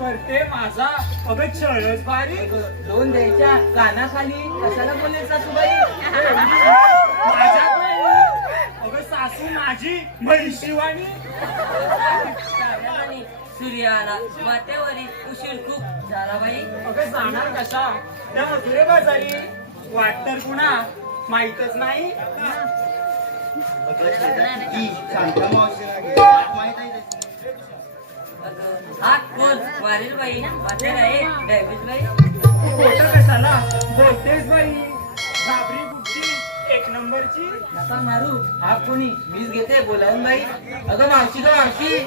माझा अगं छळच भारी दोन द्यायच्या कानाखाली. कशाला बोलले सासूबाई माझ्याकडे अगं सासू माझी म्हैशिवाणी साऱ्याजणी सूर्य आला वाट्यावरील उशीर खूप झाला बाई. अगं जाणार कशा त्या मथुरे बाजारी. वाट तर कुणा? माहीतच नाही. हा. आहे कशाला? बोलतेस बाई. घाबरी कुठची एक नंबरची. नका मारू. हा कोणी? मीच घेते. बाई. अगं मावशी मावशी.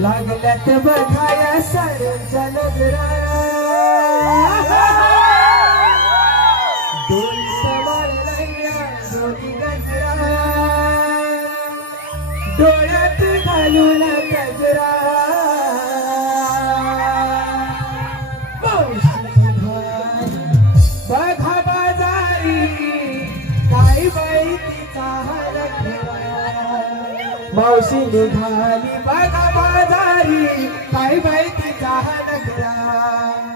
लागल्यात बघाया साऱ्यांच्या नजरा. डोळ्यात घालून गजरा बघा बाजारी काय बाई तिचा मावशी निघाली बघा बाजारी काय बाई तिचा नगरा